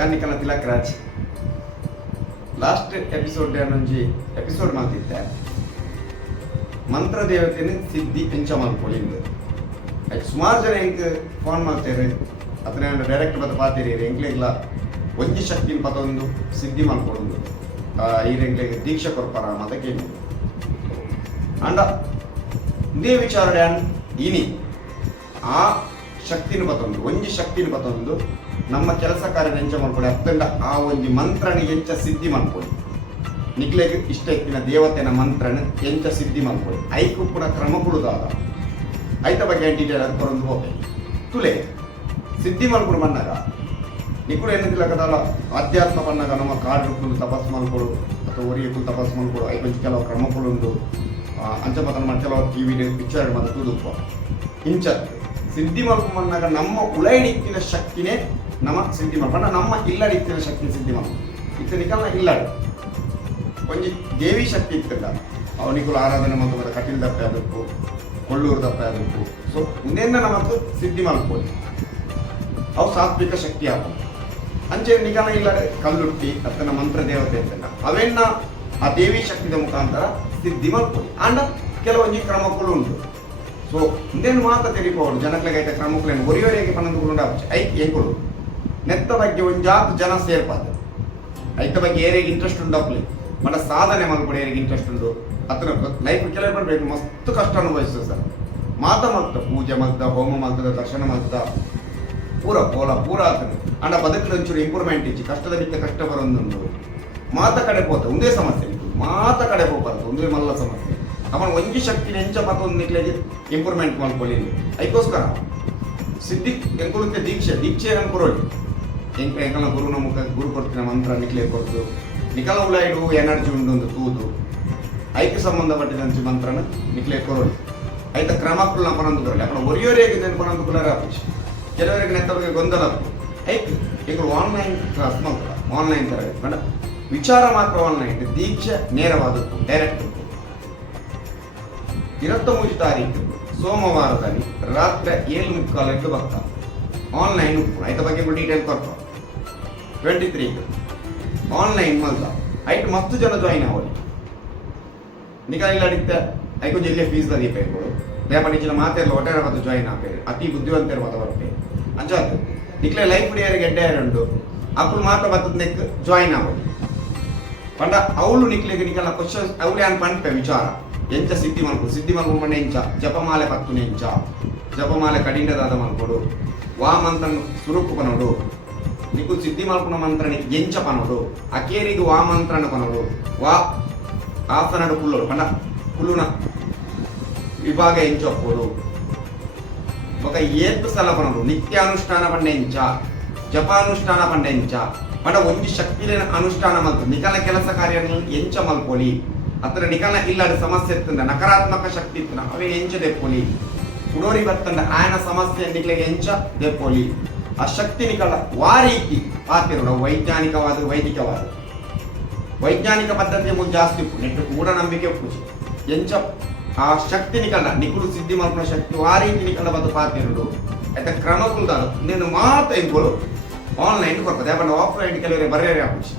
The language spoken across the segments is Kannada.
ಯಾನಿಕಲ ತಿಲಕ್ ರಾಜ್ ಲಾಸ್ಟ್ ಎಪಿಸೋಡ್ నుంచి ಎಪಿಸೋಡ್ ಮಾಡ್ತಿದ್ದೆ. ಮಂತ್ರ ದೇವತೆನ ಸಿದ್ಧಿ ಪೆಂಚ ಮಲ್ಕೊಳ್ಳಿಂದು ಆಯ್ತು, ಸುಮಾರು ಜನ ಹೆಂಗೆ ಫೋನ್ ಮಾಡ್ತಾರೆ ಅದನ್ನ ಡೈರೆಕ್ಟ್ ಬಂದು ಪಾತೀರಿ ಎಂಕ್ಲೆಗ್ಲ ಒಂಜಿ ಶಕ್ತಿನ ಪತ್ತೊಂದು ಸಿದ್ಧಿ ಮಲ್ಕೊಡೋದು ಈ ಎಂಕ್ಲೆಗೆ ದೀಕ್ಷೆ ಕೊಡ್ಪಾರ ಅದಕ್ಕೆ ಅಂಡ ಇದೇ ವಿಚಾರ ಡ್ಯಾನ್ ಇನಿ. ಆ ಶಕ್ತಿನ ಬತ್ತೊಂದು ಒಂಜಿ ಶಕ್ತಿನ ಬತ್ತೊಂದು. ನಮ್ಮ ಕೆಲಸ ಕಾರ್ಯ ಎಂಚ ಮಾಡ್ಕೊಳ್ಳಿ ಅತ್ತಂಡ ಆ ಒಂಜಿ ಮಂತ್ರನ ಎಂಚ ಸಿದ್ಧಿ ಮಾಡ್ಕೊಳ್ಳಿ. ನಿಕ್ಲೆಗ್ ಇಷ್ಟ ಎತ್ತಿನ ದೇವತೆನ ಮಂತ್ರನ ಎಂಚ ಸಿದ್ಧಿ ಮಾಡ್ಕೊಳ್ಳಿ. ಐಕು ಪುರ ಕ್ರಮ ಕೊಡುದಾದ ಐತ ಬಗ್ಗೆ ಡೀಟೇಲ್ ಅದು ಕೊರೊಂದು ಹೋಗಿ ತುಲೆ, ಸಿದ್ಧಿ ಮಾಡ್ಕೊಂಡು ಬಂದಾಗ ನಿಕುಲು ಏನಂತಿಲ್ಲ ಕದಲ್ಲ ಅಧ್ಯಾತ್ಮ ಬಂದಾಗ ನಮ್ಮ ಕಾಡು ಕುಲು ತಪಸ್ ಮಾಡ್ಕೊಡು, ಅಥವಾ ಒರಿಯಕ್ಕೂ ತಪಸ್ ಮಾಡ್ಕೊಡು. ಐ ಬಂಚ್ ಕೆಲವು ಅಂಚ ಅಂಚಪತನ ಮಾಡಿ ಕೆಲವು ಟಿವಿ ಪಿಕ್ಚರ್ ಮತ್ತು ತೂದುಪ್ಪ ಇಂಚ ಸಿದ್ಧಿ ಮಾಡ್ಕೊಂಡ್ಬಂದಾಗ ನಮ್ಮ ಉಳೈಡಿಕ್ಕಿನ ಶಕ್ತಿನೇ ನಮ್ಮ ಸಿದ್ಧಿ ಮಾಡ್ಕೊಂಡ ನಮ್ಮ ಇಲ್ಲಡಿಕ್ಕಿನ ಶಕ್ತಿ ಸಿದ್ಧಿ ಮಾಡ್ಕೊಂಡು ಇತ್ತನಿಕಲ್ಲ ಇಲ್ಲ. ಒಂಜಿ ದೇವಿ ಶಕ್ತಿ ಇತ್ತಲ್ಲ ಅವನಿಗೂ ಆರಾಧನೆ ಮಾಡುವ ಕಟೀಲ್ ದಪ್ಪೆ ಆಗಬೇಕು ಕೊಳ್ಳೂರು ದಪ್ಪೆ ಆಗಬೇಕು ಸೊ ಮುಂದೆಯಿಂದ ನಮ್ಮದು ಸಿದ್ಧಿ ಮಾಡ್ಬೋದು ಅವು ಸಾತ್ವಿಕ ಶಕ್ತಿ ಆಗ್ಬೋದು ಅಂಚೆ ನಿಗಮ ಇಲ್ಲ ಕಲ್ಲುಟ್ಟಿ ಅತ್ತನ ಮಂತ್ರ ದೇವತೆ ಅಂತೆಲ್ಲ ಅವೆನ್ನ ಆ ದೇವಿ ಶಕ್ತಿದ ಮುಖಾಂತರ ಸಿದ್ಧಿ ಮಾಡ್ಬೋದು ಅಂಡ ಕೆಲವೊಂದು ಕ್ರಮಗಳು ಉಂಟು. ಸೊ ಇಂದೇನು ಮಾತ ತೆರಿಬೋದು ಜನಕ್ಲೆಗೆ ಐತೆ ಕ್ರಮಗಳೇನು ಒರಿಯೋರಿಗೆ ಪನ್ನೊಂದು ಐ ಎಂಕೊಡು ನೆತ್ತ ಬಗ್ಗೆ ಒಂಜಾತ್ ಜನ ಸೇರ್ಪಾದ ಐತ ಬಗ್ಗೆ ಏರಿಗೆ ಇಂಟ್ರೆಸ್ಟ್ ಉಂಡಪ್ಲಿ ಮಟ ಸಾಧನೆ ಮಾಡ್ಕೊಂಡು ಏರಿಗೆ ಇಂಟ್ರೆಸ್ಟ್ ಉಂಟು ಅತನ ಲೈಫ್ ಕೆಲವು ಬರ್ಬೇಕು ಮಸ್ತ್ ಕಷ್ಟ ಅನುಭವಿಸ್ತದೆ ಸರ್ ಮಾತ ಮಲ್ತ ಪೂಜೆ ಮಲ್ತ ಹೋಮ ಮಲ್ತದ ದರ್ಶನ ಮಲ್ತ ಪೂರ ಪೋಲ ಪೂರ ಆತನು ಅಂಡ ಬದುಕಿನ ಒಂಚೂರು ಇಂಪ್ರೂವ್ಮೆಂಟ್ ಇಚ್ಚಿ ಕಷ್ಟದ ಬಿತ್ತ ಕಷ್ಟ ಬರೋದೊಂದು ಮಾತ ಕಡೆ ಪೋತ ಒಂದೇ ಸಮಸ್ಯೆ ಇತ್ತು ಮಾತ ಕಡೆ ಹೋಗ್ಬಾರ್ದು ಒಂದೇ ಮಲ್ಲ ಸಮಸ್ಯೆ ಅವನ ಒಂದು ಶಕ್ತಿ ನೆಂಚ ಮತ್ತು ಒಂದು ನಿಕ್ಲೇಜಿ ಇಂಪ್ರೂವ್ಮೆಂಟ್ ಮಾಡ್ಕೊಳ್ಳಿ ಅದಕ್ಕೋಸ್ಕರ ಸಿದ್ಧಿ ಎಂಕುಲಕ್ಕೆ ದೀಕ್ಷೆ ದೀಕ್ಷೆ ಅನ್ಕೊರೋಳಿ ಎಂಕ ಎಂಕಲ್ನ ಗುರು ನಮಕ ಗುರು ಕೊಡ್ತಿನ ಮಂತ್ರ ನಿಕ್ಲೆ ಕೊಡ್ತು ನಿಕಲ ಉಳಾಯಿಡು ಎನರ್ಜಿ ಉಂಡು ಒಂದು ತೂತು ಐಕ್ಯ ಸಂಬಂಧಪಟ್ಟಿದಂಚು ಮಂತ್ರನ ನಿಕ್ಲೆ ಕೊರೋಳಿ ಆಯ್ತ ನಮ್ಮ ಪರಂದು ಬರಲಿ ಅಪ್ಪನ ಒರಿಯೋರಿಗೆ ಪರಂದು ಕುಲರ ಕೆಲವರಿಗೆ ನೆತ್ತವರಿಗೆ ಗೊಂದಲ ಐಕ್ ಈಗ ಆನ್ಲೈನ್ ಕ್ಲಾಸ್ ಮಾತ್ರ ಆನ್ಲೈನ್ ತರಗತಿ ಬೇಡ ವಿಚಾರ ಮಾತ್ರ ಆನ್ಲೈನ್ ದೀಕ್ಷೆ ನೇರವಾದದ್ದು ಡೈರೆಕ್ಟ್ ಇರತ್ತೊಂಬತ್ತು ತಾರೀಕು ಸೋಮವಾರದಲ್ಲಿ ರಾತ್ರಿ ಏಳು ಮುಕ್ಕಾಲಕ್ಕೆ ಬರ್ತಾ ಆನ್ಲೈನ್ ಉಪ್ಪು. ಐತ ಬಗ್ಗೆ ಡೀಟೇಲ್ ಕೊಡ್ತಾ. ಟ್ವೆಂಟಿ ತ್ರೀ ಆನ್ಲೈನ್ ಮಲ್ದ ಐಟ್ ಮಸ್ತ್ ಜನ ಜಾಯಿನ್ ಆವಲಿ ನಿಕ ಇಲ್ಲ ಐಕು ಜಿಲ್ಲೆ ಫೀಸ್ ದ ದೀಪಗಳು ರೇಪಣಿಚಿನ ಮಾತೆಲ್ಲ ಒಟ್ಟಾರೆ ಮತ್ತು ಜಾಯಿನ್ ಆಗ್ತೇವೆ ಅತಿ ಬುದ್ಧಿವಂತರು ಮತ ಬರ್ತೆ ಅಂಚಾತು ನಿಖಲೆ ಲೈಫ್ ಡಿಯರ್ ಗೆಡ್ಡೆ ಉಂಟು ಅಪ್ಪಳು ಮಾತ್ರ ಬತ್ತದ ನೆಕ್ ಜಾಯಿನ್ ಆಗೋದು. ಪಂಡ, ಅವಳು ನಿಖಲೆಗೆ ನಿಖಲ ಕ್ವಶನ್ ಅವಳು ಏನು ಪಂಪೆ ವಿಚಾರ? ಎಂಚ ಸಿದ್ಧಿ ಮಲ್ಕು ಸಿದ್ಧಿ ಮಲ್ಕು ಮನೆ ಎಂಚ ಜಪಮಾಲೆ ಪತ್ತುನೆ ಎಂಚ ಜಪಮಾಲೆ ಕಡಿಂಡದಾದ ಮಲ್ಕೊಡು ವಾ ಮಂತ್ರನ ಸುರುಕು ಪನೋಡು ನಿಕು ಸಿದ್ಧಿ ಮಲ್ಪುನ ಮಂತ್ರನಿ ಎಂಚ ಪನೋಡು ಅಕೇರಿಗೆ ವಾ ಮಂತ್ರನ ಪನೋಡು ವಾ ಆಸನಡು ಕುಲ್ಲೋಡು ಪಂಡ ಕುಲ್ಲುನ ವಿಭಾಗ ಎಂಚ ಒಪ್ಪೋಡು ఒక ఏత్తు సలపనడు నిత్యానుష్ఠాన పండించ ಜಪಾನುಷ್ಠಾನ ಪಂಡೆಂಚ ಪಂಡ ಒಂಜಿ ಶಕ್ತಿಲಿನ ಅನುಷ್ಠಾನ ಮಲ್ತು ನಿಕಲ ಕೆಲಸ ಕಾರ್ಯಗಳನ್ನು ಎಂಚ ಮಲ್ಪೊಲಿ ಅತ್ರ ನಿಕಲ ಇಲ್ಲದ ಸಮಸ್ಯೆ ಇತ್ತಂದ ನಕಾರಾತ್ಮಕ ಶಕ್ತಿ ಇತ್ತನ ಅವೇ ಎಂಚ ದೆಪ್ಪೊಲಿ ಉಡೋರಿ ಬತ್ತಂಡ ಆಯನ ಸಮಸ್ಯೆ ನಿಕ್ಲೆಗೆ ಎಂಚ ದೆಪ್ಪೊಲಿ ಆ ಶಕ್ತಿ ನಿಕಲ ವಾ ರೀತಿ ಪಾತಿರೋಡ ವೈಜ್ಞಾನಿಕವಾದ ವೈದಿಕವಾದ ವೈಜ್ಞಾನಿಕ ಪದ್ಧತಿಯ ಮುಂದೆ ಜಾಸ್ತಿ ಉಪ್ಪು ನೆಟ್ಟು ಮೂಢನಂಬಿಕೆ ಉಪ್ಪು ಎಂಚ ಆ ಶಕ್ತಿ ನಿಕಲ ನಿಕುಲು ಸಿದ್ಧಿ ಮಲ್ಪನ ಶಕ್ತಿ ಆ ರೀತಿ ನಿಕಲ ಬಂದು ಪಾತಿರೋಡು ಆಯ್ತಾ ಕ್ರಮಕುಲ್ದಾರು ನೀನು ಮಾತ ಇಂಗಳು ಆನ್ಲೈನ್ ಕೊಡ್ತದೆ ಯಾಕಂದ್ರೆ ಆಫ್ಲೈನ್ ಕೆಲವರೇ ಬರೆಯರೆ ಆಪುಷಿ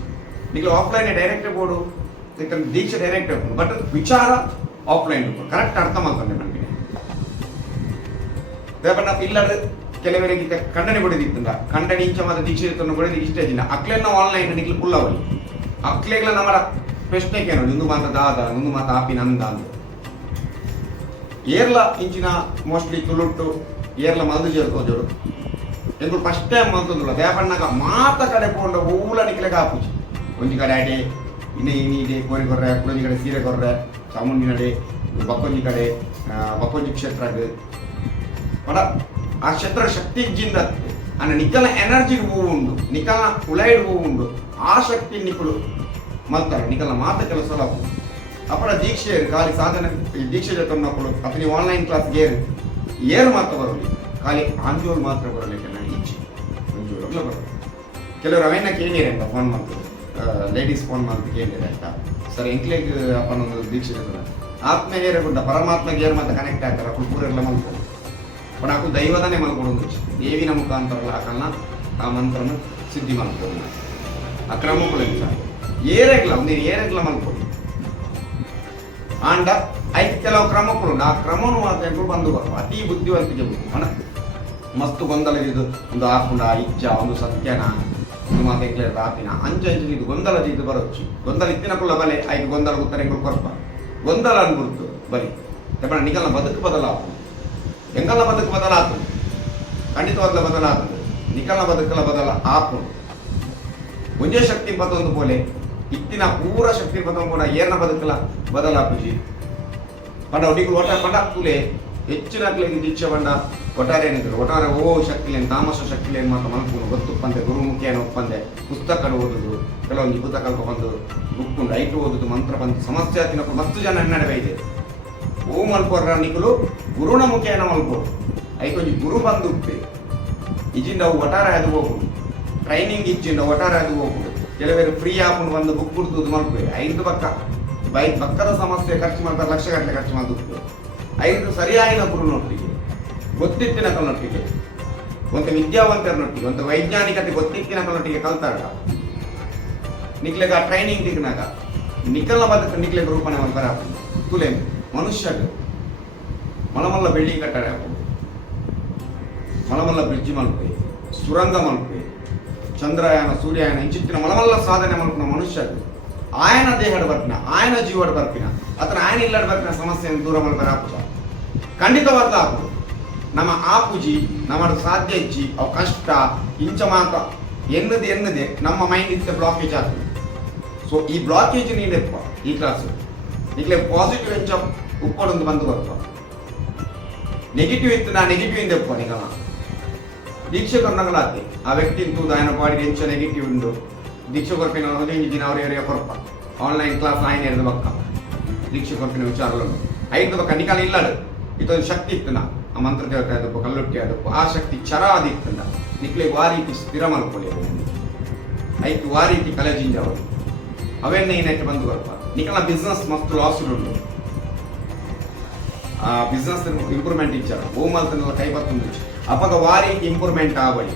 ನಿಖಲು ಆಫ್ಲೈನ್ ಡೈರೆಕ್ಟ್ ಬೋರ್ಡು ಯಾಕಂದ್ರೆ ದೀಕ್ಷೆ ಡೈರೆಕ್ಟ್ ಬಟ್ ವಿಚಾರ ಆಫ್ಲೈನ್ ಕರೆಕ್ಟ್ ಅರ್ಥ ಮಾಡ್ತಾನೆ ನನಗೆ ಯಾಕಂದ್ರೆ ಇಲ್ಲದ ಕೆಲವರಿಗೆ ಖಂಡನೆ ಬಡಿದಿತ್ತಂದ ಖಂಡನೆ ಇಂಚ ಮಾತ್ರ ದೀಕ್ಷೆ ಇತ್ತು ಬಡಿದ ಇಷ್ಟೇ ದಿನ ಅಕ್ಲೆಲ್ಲ ಆನ್ಲೈನ್ ನಿಖಲು ಕುಲ್ಲವಲ್ಲಿ ಅಕ್ಲೆಗಳ ನಮ್ಮ ಪ್ರಶ್ನೆ ನೋಡಿ ಒಂದು ಮಾತ ದಾದ ಒಂದು ಮಾತ ಆಪಿ ನಂದ ಅಂತ. ಏರ್ಲ ಇಂಚಿನ ಮೋಸ್ಟ್ಲಿ ತುಳುಟ್ಟು, ಏರ್ಲ ಮದ್ದು ಜೋಡು ಎಂದು ಫಸ್ಟ್ ಟೈಮ್ ಮಲ್ತಂದುಲ್ಲ ದೇಪಣ್ಣಗ ಮಾತ ಕಡೆ ಪೋಂಡ ಊಲ ನಿಕ್ಲೆಗ ಆಪುಜಿ ಒಂಜಿ ಕಡೆ ಅಡೆ ಇನ್ನೇ ಇನ್ನೇ ಇದೆ ಕೋರಿ ಕೊರ್ರೆ ಕುಳಂಜಿ ಕಡೆ, ಸೀರೆ ಕೊರ್ರೆ ಚಾಮುಂಡಿ ನಡೆ ಬಕ್ಕೊಂಜಿ ಕಡೆ ಬಕ್ಕೊಂಜಿ ಕ್ಷೇತ್ರಗ್ ಪಡ ಆ ಕ್ಷೇತ್ರ ಶಕ್ತಿ ಜಿಂದ ಅನ್ನ ನಿಕಲ ಎನರ್ಜಿ ಹೂವು ಉಂಡು ನಿಕಲ ಉಳೈಡ್ ಹೂವು ಉಂಡು ಆ ಶಕ್ತಿ ನಿಕಲು ಮಲ್ತಾರೆ ನಿಕಲ ಮಾತ ಕೆಲಸ ಅಪರ ದೀಕ್ಷೆ ಖಾಲಿ ಸಾಧನೆ ದೀಕ್ಷೆ ಜೊತೆ ಮಕ್ಕಳು ಅಥವಾ ನೀವು ಆನ್ಲೈನ್ ಕ್ಲಾಸ್ಗೆ ಏರು ಮಾತ್ರ ಬರಲಿ ಖಾಲಿ ಆಂಜೋರು ಮಾತ್ರ ಬರಲಿ ನನ್ನ ಇಚ್ಛೆ ಆಂಜೋಲ್ ಬರಲಿ ಕೆಲವರು ಅವೇನ ಕೇಳಿರಿ ಅಂತ ಫೋನ್ ಮಾಡ್ತಾರೆ. ಲೇಡೀಸ್ ಫೋನ್ ಮಂತ್ ಕೇಳಿದೆ ಅಂತ. ಸರ್ ಎಂಕ್ಲೆಗ್ ಅಪ್ಪನೊಂದು ದೀಕ್ಷೆ ಆತ್ಮ ಹೇರೆ ಗುಡ್ಡ ಪರಮಾತ್ಮಗೆ ಗೇರ್ ಮತ್ತೆ ಕನೆಕ್ಟ್ ಆಗ್ತಾರೆ ಕುಲ್ಪೂರೆಲ್ಲ ಮಲ್ಕೊಂಡು ಬಟ್ ಆಕು ದೈವದನೆ ಮಲ್ಕೊಂಡು ದೇವಿನ ಮುಖಾಂತರಲ್ಲ ಹಾಕಲ್ಲ ಆ ಮಂತ್ರನ ಸಿದ್ಧಿ ಮಲ್ಪೋದು ಆ ಕ್ರಮಗಳು ಎಂಚ ಏರೆಗ್ಲ ಒಂದು ಏರೆಗ್ಲ ಮಲ್ಪೋದು ಆಂಡ ಐದು ಕೆಲವು ಕ್ರಮಗಳು ಆ ಕ್ರಮನು ಮಾತಾಡ್ಕೊಂಡು ಬಂದು ಬರುವ ಅತಿ ಬುದ್ಧಿವಂತಿಕೆ ಬೇಕು ಹಣ ಮಸ್ತ್ ಗೊಂದಲ ಇದು. ಒಂದು ಆಕುಂಡ ಇಜ್ಜ, ಒಂದು ಸತ್ಯನ. ಮಾತು ಎಂಕ್ಲೆ ಆಪಿನ ಅಂಚ ಅಂಚ ಇದು ಗೊಂದಲ ಜೀತು ಬರೋಚ್ಚಿ. ಗೊಂದಲ ಇತ್ತಿನ ಕುಲ್ಲ ಬಲೆ ಐದು ಗೊಂದಲ ಉತ್ತರಗಳು ಕೊರಪ ಗೊಂದಲ ಅನ್ಬಿಡ್ತು ಬಲಿ ತೆಪ್ಪಣ ನಿಗಲ್ನ ಬದುಕು ಬದಲಾವು ಎಂಗಲ್ನ ಬದುಕು ಬದಲಾತು ಖಂಡಿತವಾದ ಬದಲಾತು ನಿಕಲ್ನ ಬದುಕಲ ಬದಲ ಆಪು ಒಂದೇ ಶಕ್ತಿ ಪದೊಂದು ಪೋಲೆ ಇತ್ತಿನ ಪೂರ ಶಕ್ತಿ ಪದಂ ಕೂಡ ಏರ್ನ ಬದುಕಲ ಬದಲಾಪುಜಿ ಪಂಡ ಒಡಿಗಳು ಒಟ್ಟ ಪಂಡ, ತುಲೆ. ಹೆಚ್ಚಿನ ದೀಕ್ಷೆ ಪಂಡ ಒಟ್ಟಾರೆ ಏನಿದ್ರು ಒಟ್ಟಾರೆ, ಓ, ಶಕ್ತಿಲೇನು, ತಾಮಸ ಶಕ್ತಿಲೇನು ಮಾತ್ರ ಮನಸ್ಸು ಗೊತ್ತುಪ್ಪಂದೆ ಏನು ಒಪ್ಪಂದೆ ಪುಸ್ತಕ ಓದುದು, ಕೆಲವೊಂದು ಪುಸ್ತಕ ಬಂದು ಬುಕ್ ಐಟು ಓದುದು, ಮಂತ್ರ ಬಂದು, ಸಮಸ್ಯೆ ತಿನ್ನಕ್ಕೆ ಮಸ್ತ್ ಜನ ನಡುವೆ ಇದೆ. ಓ ಮಲ್ಪೋರ್ರ ನಿಕಲು ಗುರುನ ಮುಖೇನ ಮಲ್ಪೋ ಐಕೊಂಜಿ ಗುರು ಬಂದು ಉಪ್ಪೆ ಇಜಿಂದ ಅವು ಒಟ್ಟಾರೆ ಅದು ಹೋಗುದು ಟ್ರೈನಿಂಗ್ ಇಜ್ಜಿಂದ ಒಟ್ಟಾರೆ ಅದು ಹೋಗುದು ಕೆಲವರು ಫ್ರೀ ಆಪುಂಡು ಬಂದು ಬುಕ್ ಕುಡ್ದು ಮಲ್ಪೆ ಐದು ಪಕ್ಕ. ಬೈ ಪಕ್ಕದ ಸಮಸ್ಯೆ ಖರ್ಚು ಮಾಡ್ತಾರೆ ಲಕ್ಷ ಗಟ್ಟಲೆ ಖರ್ಚು ಮಾಡಿದ್ರು ಐದು ಸರಿಯಾಗಿನ ಗುರುನೊಟ್ಟಿಗೆ ಗೊತ್ತಿತ್ತಿನ ಕಲ್ಲೊಟ್ಟಿಗೆ ಒಂದು ವಿದ್ಯಾವಂತರನೊಟ್ಟಿಗೆ ಒಂದು ವೈಜ್ಞಾನಿಕತೆ ಗೊತ್ತಿತ್ತಿನ ಕಲ್ಲೊಟ್ಟಿಗೆ ಕಲ್ತಾಗ ನಿಕ್ಲೆಗ ಟ್ರೈನಿಂಗ್ ದಿಗ್ನಾಗ ನಿಕಲ್ನ ಬದುಕು ನಿಕ್ಲೆಗ ರೂಪಣೆ ಮಾಡ್ತಾರೆ ತುಲೆ ಮನುಷ್ಯಗೆ ಮಲಮಲ್ಲ ಬಿಲ್ಡಿಂಗ್ ಕಟ್ಟಡ ಮಲಮಲ್ಲ ಬ್ರಿಡ್ಜ್ ಮಲ್ಪೆ ಸುರಂಗ ಮಲ್ಪೆ ಚಂದ್ರಯಾನ ಸೂರ್ಯಯಾನ ಇಂಚಿತ್ತಿನ ಮಲಮಲ್ಲ ಸಾಧನೆ ಮಲ್ಪಿನ ಮನುಷ್ಯಗೆ ಆಯನ ದೇಹದ ಬರ್ಪಿನ ಆಯನ ಜೀವದ ಬರ್ಪಿನ ಅಥವಾ ಆಯನ ಇಲ್ಲದ ಬರ್ಪಿನ ಸಮಸ್ಯೆಯನ್ನು ದೂರ ಮಲ್ಪರ ಆಪುಜ ಖಂಡಿತವಾದ ಆಪು ನಮ್ಮ ಆಪುಜಿ ನಮ್ಮ ಸಾಧ್ಯ ಇಜ್ಜಿ ಅವು ಕಷ್ಟ ಇಂಚ ಮಾತ ಎನ್ನದೆ ಎನ್ನದೆ ನಮ್ಮ ಮೈಂಡ್ ಇತ್ತ ಬ್ಲಾಕೇಜ್ ಆಗ್ತದೆ. ಸೊ ಈ ಬ್ಲಾಕೇಜ್ ನೀಡಪ್ಪ ಈ ಕ್ಲಾಸ್ ಈಗಲೇ ಪಾಸಿಟಿವ್ ಎಂಚ ಉಪ್ಪಡೊಂದು ಬಂದು ಬರಪ್ಪ ನೆಗೆಟಿವ್ ಇತ್ತು, ನಾ ನೆಗೆಟಿವ್ ಇಂದೆಪ್ಪ ನಿಗಮ ದೀಕ್ಷೆ ಕೊಂಡಂಗಳಾತೆ ಆ ವ್ಯಕ್ತಿ ಇಂತು ದಾಯನ ಪಾಡಿ ಎಂಚ ನೆಗೆಟಿವ್ ಉಂಡು. ದೀಕ್ಷೆ ಕೊರಪಿನ ಹದಿನೈದು ದಿನ ಅವರೇ ಆನ್ಲೈನ್ ಕ್ಲಾಸ್ ಆಯ್ನ ಎರಡು ಬಕ್ಕ ದೀಕ್ಷೆ ಕೊರಪಿನ ವಿಚಾರಗಳು ಐದು ಬಕ್ಕ ನಿಕಾಲ ಇಲ್ಲಡು. ಇದೊಂದು ಶಕ್ತಿ ಇತ್ತು ನಾ. ಆ ಮಂತ್ರ ದೇವತೆ ಅದಪ್ಪ ಕಲ್ಲೊಟ್ಟಿ ಅದಪ್ಪ ಆ ಶಕ್ತಿ ಚರ ಆದಿತ್ತಂದ ನಿಕ್ಲೆ ವಾರೀತಿ ಸ್ಥಿರ ಮಲ್ಕೊಳ್ಳಿ ಐದು ವಾರೀತಿ ಕಲೆಜಿಂಜ ಅವರು ಅವೆನ್ನ ಏನೈತೆ ಬಂದು ಬರಪ್ಪ ನಿಕಲ ಬಿಸ್ನೆಸ್ ಮಸ್ತ್ ಲಾಸ್ ಉಂಡು ಆ ಬಿಸ್ನೆಸ್ ಇಂಪ್ರೂವ್ಮೆಂಟ್ ಇಚ್ಚಾರ ಗೋಮಾಲ್ತನೆಲ್ಲ ಕೈ ಬರ್ತುಂಡು ಅಪಗ ವಾರಿಗೆ ಇಂಪ್ರೂವ್ಮೆಂಟ್ ಆವಳಿ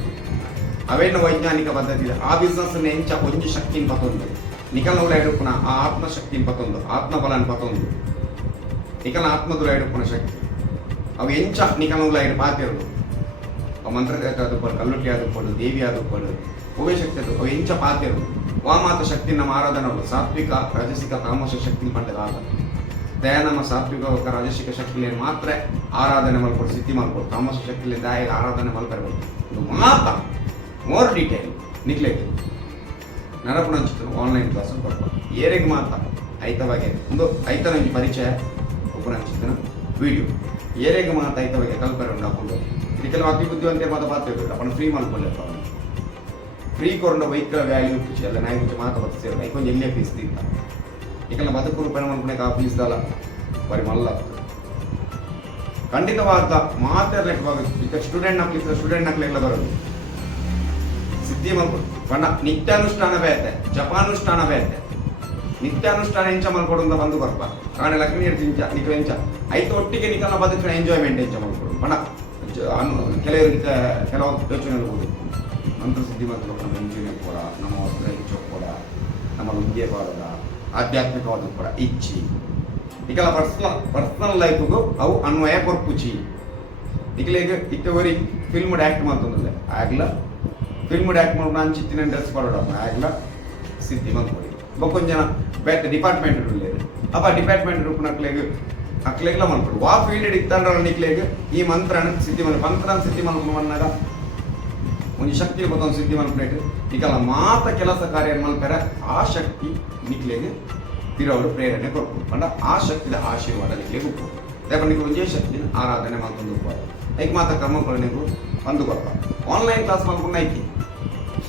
ಅವೇನು ವೈಜ್ಞಾನಿಕ ಪದ್ಧತಿ ಆ ಬಿಸ್ನೆಸ್ ಎಂಚ ಒಂಜಿ ಶಕ್ತಿನ ಪತ್ತೊಂದು ನಿಕಲ್ನ ಉಲ ಎಡುಪುನ ಆ ಆತ್ಮ ಶಕ್ತಿನ ಪತ್ತೊಂದು ಆತ್ಮಬಲನ ಪತ್ತೊಂದು ನಿಕಲ್ನ ಆತ್ಮದುಲ ಎಡುಪುನ ಶಕ್ತಿ ಅವು ಎಂಚ ನಿಕಲ್ನ ಉಲ ಎಡು ಪಾತಿರೋದು ಆ ಮಂತ್ರದೇವತೆ ಆದುಕೊಂಡು ಕಲ್ಲುಟ್ಟಿ ಆದುಕೊಂಡು ದೇವಿ ಆದುಕೊಂಡು ಉಭಯಶಕ್ತಿ ಅದು ಅವು ಎಂಚ ಪಾತಿರೋದು ವಾಮಾತ ಶಕ್ತಿ ನಮ್ಮ ಆರಾಧನಗಳು ಸಾತ್ವಿಕ, ರಾಜಸಿಕ, ತಾಮಸ ಶಕ್ತಿ ಪಂಡದ ದಯ ನಮ್ಮ ಸಾತ್ವಿಕ ರಾಜಸಿಕ ಶಕ್ತಿಯಲ್ಲಿ ಮಾತ್ರ ಆರಾಧನೆ ಮಾಡ್ಕೊಡು ಸಿದ್ಧಿ ಮಾಡ್ಕೊಡು ತಾಮಸ ಶಕ್ತಿಯಲ್ಲಿ ದಯ ಆರಾಧನೆ ಮಾಡ್ಕೊಳ್ಬೇಕು ಇದು ಮಾತ್ರ ಮೋರ್ ಡೀಟೇಲ್ ನಿಕ್ಲೇಗೆ ನರಪುಣ ಆನ್ಲೈನ್ ಕ್ಲಾಸ್ ಬರ್ಬೋದು ಏರಿಗೆ ಮಾತ್ರ ಐತವಾಗೆ. ಒಂದು ಐತನಂಜಿ ಪರಿಚಯ ಚಿತ್ರನ ವಿಡಿಯೋ ಏರಿಯಾಗೆ ಮಾತಾಯ್ತಾ ಬಗ್ಗೆ ಕಲ್ಪನೆ ಉಂಡಾಕೊಂಡು ಇದು ಕೆಲವು ಅತಿಬುದ್ಧಿವಂತೆ ಮಾತು ಪಾತ್ರ ಅಪ್ಪನ ಫ್ರೀ ಮಾಡ್ಕೊಳ್ಳಪ್ಪ ಅವನು. ಫ್ರೀ ಕೊರೊಂಡ ವೆಹಿಕಲ್ ವ್ಯಾಲ್ಯೂ ಕುಚಿ ಅಲ್ಲ ನಾಯಿ ಕುಚಿ ಮಾತು ಬರ್ತೀವಿ ಐಕೊಂದು ಎಲ್ಲೇ ಫೀಸ್ ತಿಂತ ಇಕಲ್ಲ ಬದುಕು ರೂಪಾಯಿ ಮಾಡ್ಕೊಳಕ್ಕೆ ಆ ಫೀಸ್ ದಲ್ಲ. ಬರಿ ಮಲ್ಲ. ಖಂಡಿತವಾದ ಮಾತಾಡ್ಲಿಕ್ಕೆ ಬರೋದು ಈಗ ಸ್ಟೂಡೆಂಟ್ ಹಾಕ್ಲಿಕ್ಕೆ ಸ್ಟೂಡೆಂಟ್ ಹಾಕ್ಲಿಕ್ಕೆ ಬರೋದು. ಸಿದ್ಧಿ ಮಾಡ್ಬೋದು ಬಣ್ಣ. ನಿತ್ಯಾನುಷ್ಠಾನ ಬೇತೆ ಜಪಾನುಷ್ಠಾನ ಬೇತೆ ನಿತ್ಯಾನುಷ್ಠಾನ ಎಂಚ ಮಲ್ಕೊಡು ಅಂತ ಬಂದು ಬರ್ಪ. ಕಾಣೆ ಲಗ್ನ ಇಂಚ ನಿಖ ಎಂಚ? ಐದು ಒಟ್ಟಿಗೆ ನಿಕಲ್ನ ಬದುಕಿನ ಎಂಜಾಯ್ಮೆಂಟ್ ಎಂಚ ಮಲ್ಕೊಡು. ಬಣ ಕೆಲವರಿಗೆ ಕೆಲವು ಯೋಚನೆ ಇರ್ಬೋದು. ಮಂತ್ರ ಸಿದ್ಧಿ ಮತ್ತು ನಮ್ಮ ಕೂಡ, ನಮ್ಮ ವಸ್ತ್ರ ಹೆಚ್ಚು ಕೂಡ ನಮ್ಮ ವಿದ್ಯೆ ಕೂಡ ಆಧ್ಯಾತ್ಮಿಕವಾದ ಕೂಡ ಇಚ್ಛಿ ಈಗೆಲ್ಲ ಪರ್ಸನಲ್ ಪರ್ಸನಲ್ ಲೈಫ್ಗೂ ಅವು ಅನ್ವಯ ಕೊರ್ಪುಚಿ. ಈಗ ಇತ್ತವರಿ ಫಿಲ್ಮ್ ಡ್ಯಾಕ್ಟ್ ಮಾಡ್ತಂದ್ರೆ ಆಗ್ಲ? ಫಿಲ್ಮ್ ಆ್ಯಕ್ಟ್ ಮಾಡೋಣ ಅಂಚಿತ್ತಿನ ಡ್ರೆಸ್ ಮಾಡೋಣ ಆಗ್ಲ? ಸಿದ್ಧಿ ಮಾಡ್ಕೊಳ್ಳಿ ಬೊಕ್ಕೊಂದು ಜನ ಬೇರೆ ಡಿಪಾರ್ಟ್ಮೆಂಟ್ ಇರಲಿಲ್ಲ ಅಪ್ಪ ಡಿಪಾರ್ಟ್ಮೆಂಟ್ ರೂಪನಕ್ಲೆಗೆ ಅಕ್ಲೆಗ್ಲ ಮಾಡ್ಕೊಡು ವಾ ಫೀಲ್ಡ್ ಇತ್ತಂಡ್ರ ನಿಕ್ಲೆಗೆ ಈ ಮಂತ್ರ ಸಿದ್ಧಿ ಮನ್ ಮಂತ್ರ ಸಿದ್ಧಿ ಬಂದಾಗ ಒಂದು ಶಕ್ತಿ ಮತ್ತೊಂದು ಸಿದ್ಧಿ ಮಲ್ಪೇಟ್ ಈಗಲ್ಲ ಮಾತ ಕೆಲಸ ಕಾರ್ಯ ಮಲ್ಪೆರ ಆ ಶಕ್ತಿ ನಿಕ್ಲೆಗೆ ತಿರೋರು ಪ್ರೇರಣೆ ಕೊಡ್ಬೋದು ಪಂಡ ಆ ಶಕ್ತಿದ ಆಶೀರ್ವಾದ ನಿಕ್ಲೆಗೆ ಉಪ್ಪು ಯಾಕಂದ್ರೆ ನಿಮಗೆ ಒಂದೇ ಶಕ್ತಿ ಆರಾಧನೆ ಮಾಡ್ಕೊಂಡು ಉಪ್ಪು ಐಕ್ ಮಾತ ಕರ್ಮಗಳು ನೀವು ಗೊತ್ತ ಆನ್ಲೈನ್ ಕ್ಲಾಸ್ ಮಾಡ್ಕೊಂಡು ಐತಿ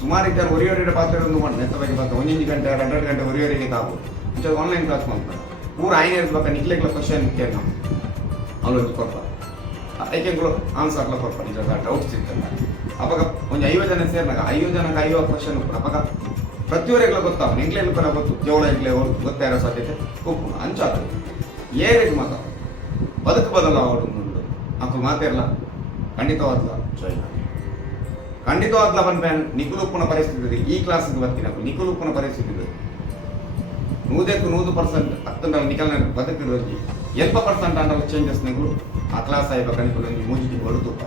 ಸುಮಾರು ಇದ್ದಾರೆ ಒರಿಯೋರಿಗೆ ಪಾತ್ರ ಒಂದು ಮಾಡಿ ನೆತ್ತವಾಗಿ ಪಾತ್ರ? ಒಂದೊಂದು ಗಂಟೆ, ಎರಡು ಗಂಟೆ ಒರಿಯೋರಿಗೆ ತಾವು. ಮುಂಚೆ ಆನ್ಲೈನ್ ಕ್ಲಾಸ್ ಮಾಡ್ತಾರೆ. ಊರ ಐನೇ ಇರ್ಬೇಕು ನಿಕ್ಲೆಗ್ಲ ಕ್ವಶನ್ ಕೇಳಿ ನಾವು. ಅವ್ರಿಗೆ ಕೊಡ್ತಾರೆ ಐಕೆಗಳು ಎಲ್ಲ ಕೊಡ್ತಾರೆ ನಿಜ ಡೌಟ್ಸ್ ಇರ್ತಲ್ಲ ಅವಾಗ ಒಂದು ಐವತ್ತು ಜನ ಸೇರಿನಾಗ ಐವತ್ತು ಜನಕ್ಕೆ ಐವತ್ತು ಕ್ವಶನ್ ಅವಾಗ ಪ್ರತಿಯೊರೆಗ್ಲ ಗೊತ್ತಾವ ನಿಂಗ್ಲೇನು ಕೂಡ ಗೊತ್ತು. ಜೋಳ ಎಂಗ್ಲೆ ಅವ್ರು ಗೊತ್ತಾ ಇರೋ ಸಾಧ್ಯತೆ. ಉಪ್ಪು ಅಂಚಾತು ಏರಿಗೆ ಮಾತ ಬದುಕು ಬದಲಾವಣೆ ಮುಂದು. ಮಾತೇ ಇರಲ್ಲ ಖಂಡಿತವಾದ ಜಾಯಿನ್ ಖಂಡಿತ ಅವನ ಪ್ಯಾನ್ ನಿಖಲುಪ್ಪನ ಪರಿಸ್ಥಿತಿ ಇದೆ ಈ ಕ್ಲಾಸಿಗೆ ಬರ್ತೀನಪ್ಪ ನಿಖಲುಪ್ಪನ ಪರಿಸ್ಥಿತಿ ಇದೆ ನೂದಕ್ಕೂ ನೂರು ಪರ್ಸೆಂಟ್ ಅತ್ತೊಂದು ನಿಖಲ್ ಬದುಕಿರೋದು ಎಲ್ಪ ಪರ್ಸೆಂಟ್ ಅಂದ್ರೆ ಚೇಂಜಸ್ ನಿಗಳು ಆ ಕ್ಲಾಸ್ ಆಯ್ತು ಕಣಿಕೊಂಡು ಮೂಜಿಗೆ ಬರುತ್ತಪ್ಪ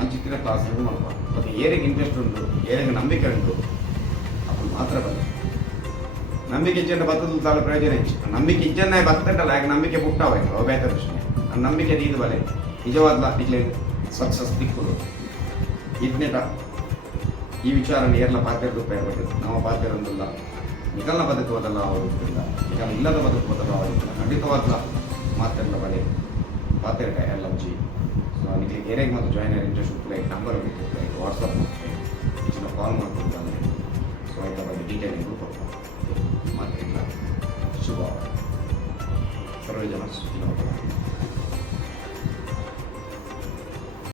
ಅಂಚಿತ್ತಿನ ಕ್ಲಾಸ್ ಇದು ಮಾಡ್ಬ ಅದು ಏರಿಗೆ ಇಂಟ್ರೆಸ್ಟ್ ಉಂಟು ಏರಿಗೆ ನಂಬಿಕೆ ಉಂಟು ಅಪ್ಪ ಮಾತ್ರ ಬಲ್ಲ ನಂಬಿಕೆ ಇಚ್ಛೆ ಬತ್ತದ ತಾಳು ಪ್ರಯೋಜನ ಇಷ್ಟ ನಂಬಿಕೆ ಇಚ್ಛೆನ್ನ ಬತ್ತಂಟಲ್ಲ ಯಾಕೆ ನಂಬಿಕೆ ಪುಟ್ಟಾವ ಬೇತ ಪ್ರಶ್ನೆ ನಂಬಿಕೆ ಇದು ಬಲೆ ನಿಜವಾದ ನಿಜ ಸಕ್ಸಸ್ ದಿಕ್ಕುಗಳು ಇದ್ನೇಟ ಈ ವಿಚಾರ ಏರ್ಲ ಪಾತ್ರ ಇರಬೇಕು ನಮ್ಮ ಪಾತ್ರ ಒಂದಲ್ಲ. ನಿಗಲ್ನ ಬದುಕುವುದಲ್ಲ ಅವರು ನಿಗಲ್ ಇಲ್ಲದ ಬದುಕುವುದಲ್ಲ ಅವರು ಖಂಡಿತವಾದ ಮಾತೆಲ್ಲ ಬಲೆ ಪಾತ್ರ ಎಲ್ಲ ಜಿ ಸೊ ನಿಮಗೆ ಏರಿಯಾಗೆ ಮತ್ತು join interest like number like WhatsApp ಹೆಚ್ಚಿನ ಕಾಲ್ ಮಾಡ್ಕೊಡ್ತಾನೆ ಸೊ ಇದರ. ಬಗ್ಗೆ ಡೀಟೇಲಿಂಗು ಕೊಡ್ತಾರೆ ಮಾತಿಲ್ಲ ಶುಭ ಸರ್ವೇ ಜನ ಭವಂತು.